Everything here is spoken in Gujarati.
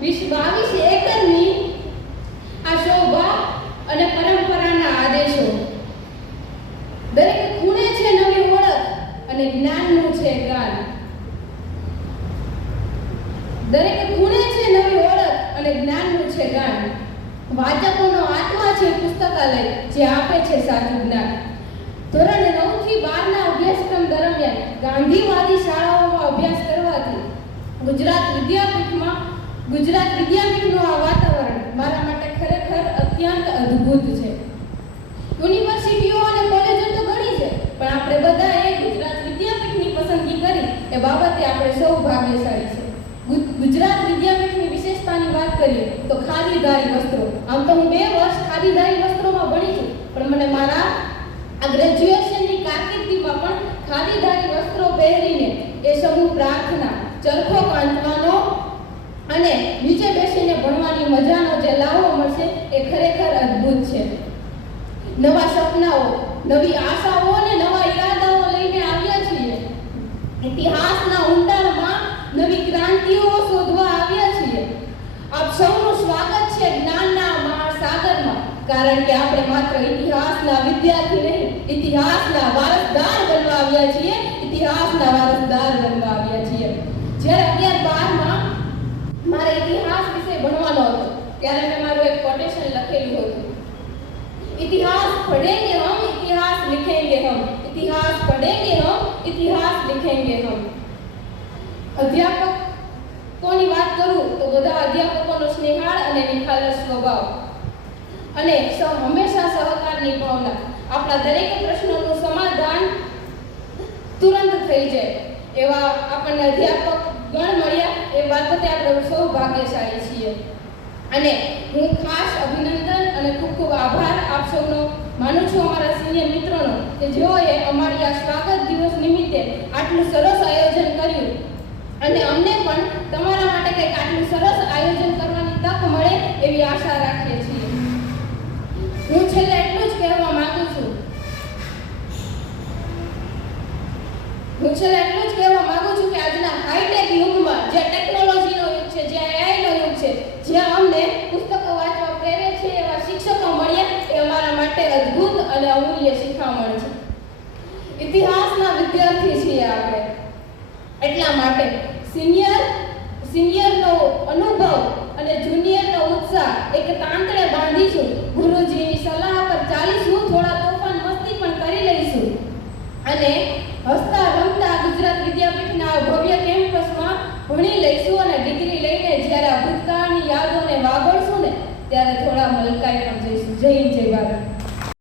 22 એકરની આ શોભા અને પરંપરાના આદેશો. દરેક ખૂણે છે નવી ઓળખ અને જ્ઞાનનું છે ગાન. દરેક ખૂણે છે નવી ઓળખ અને જ્ઞાનનું છે ગાન. વાચકોનો આત્મા છે પુસ્તકાલય, જે આપે છે સાચું જ્ઞાન. ધોરણ 9 થી 12 ના અભ્યાસક્રમ દરમિયાન ગાંધીવાદી શાળાઓમાં અભ્યાસ કરવાથી ગુજરાત વિદ્યાપીઠનું આ વાતાવરણ મારા માટે ખરેખર અત્યંત અદ્ભુત છે. યુનિવર્સિટીઓ અને કોલેજો તો ઘણી છે, પણ આપણે બધાએ ગુજરાત વિદ્યાપીઠની પસંદગી કરી એ બાબતે આપણે સૌ ભાગ્યશાળી છે. ગુજરાત વિદ્યાપીઠની વિશેષતાની વાત કરીએ તો ખાદીધારી વસ્ત્રો. આમ તો હું 2 વર્ષ ખાદીધારી વસ્ત્રોમાં ભણી છું, પણ મને મારા આ ગ્રેજ્યુએશનની કારકિર્દીમાં પણ ખાદીધારી વસ્ત્રો પહેરીને એ સમૂહ પ્રાર્થના, ચરખો કાંતવાનો અને નીચે બેસીને ભણવાની મજાનો જે લાવો મળશે એ ખરેખર અદ્ભુત છે. નવા સપનાઓ, નવી આશાઓ અને નવા ઈરાદાઓ લઈને આવ્યા છીએ. ઇતિહાસના ઊંડાણમાં નવી ક્રાંતિઓ શોધવા આવ્યા છીએ. આપ સૌનું સ્વાગત છે જ્ઞાનના મહાસાગરમાં, કારણ કે આપણે માત્ર ઇતિહાસના વિદ્યાર્થી નહીં, ઇતિહાસના વારસદાર બનવા આવ્યા છીએ. ઇતિહાસના વારસદાર બનવા આવ્યા છીએ. જ્યારે 11-12માં મારે ઇતિહાસ વિશે ભણવાનો હતો, ત્યારે મેં મારું એક કોટેશન લખેલું હતું. इतिहास पढ़ेंगे हम, इतिहास लिखेंगे हम. इतिहास पढ़ेंगे हम, इतिहास लिखेंगे हम. અધ્યાપકોની વાત કરું તો બધા અધ્યાપકોનો સ્નેહાળ અને નિખાલસ સ્વભાવ અને હંમેશા સહકારની ભાવના. આપણા દરેક પ્રશ્નોનું સમાધાન તુરંત થઈ જાય એવા આપણને અધ્યાપક ગણ મળ્યા. એ બાબતે આપણે સૌ ભાગ્યશાળી છીએ. અને હું ખાસ અભિનંદન અને ખૂબ ખૂબ આભાર આપ સૌનો માનું છું, અમારા સિનિયર મિત્રોનો, કે જેઓએ અમારી આ સ્વાગત દિવસ નિમિત્તે આટલું સરસ આયોજન કર્યું. અને અમને પણ તમારા માટે કંઈક આટલું સરસ આયોજન કરવાની તક મળે એવી આશા રાખીએ છીએ. હું છેલ્લે એટલું જ કહેવા માંગુ છું કે આજના હાઈટેક યુગમાં, જે ટેકનોલોજીનો યુગ છે, જે એઆઈનો યુગ છે, જ્યાં અમને પુસ્તકો વાંચવા પ્રેરે છે એવા શિક્ષકો મળ્યા, એ અમારા માટે અદ્ભુત અને અમૂલ્ય શિખામણ છે. ઇતિહાસના વિદ્યાર્થી છીએ આપણે, એટલા માટે સિનિયરનો અનુભવ અને જુનિયરનો ઉત્સાહ એક તાંતણે બાંધીશું. ગુરુજીની સલાહ પર ચાલીશું, થોડા તોફાન મસ્તી પણ કરી લઈશું અને હસતા રમતા ગુજરાત વિદ્યાપીઠના ભવ્ય કેમ્પસમાં ભણી લઈશું. અને ડિગ્રી લઈને જ્યારે આ ભૂતકાળની યાદોને વાગોળશું ને, ત્યારે થોડા મલકાઈ પણ જઈશું. જય હિન્દ.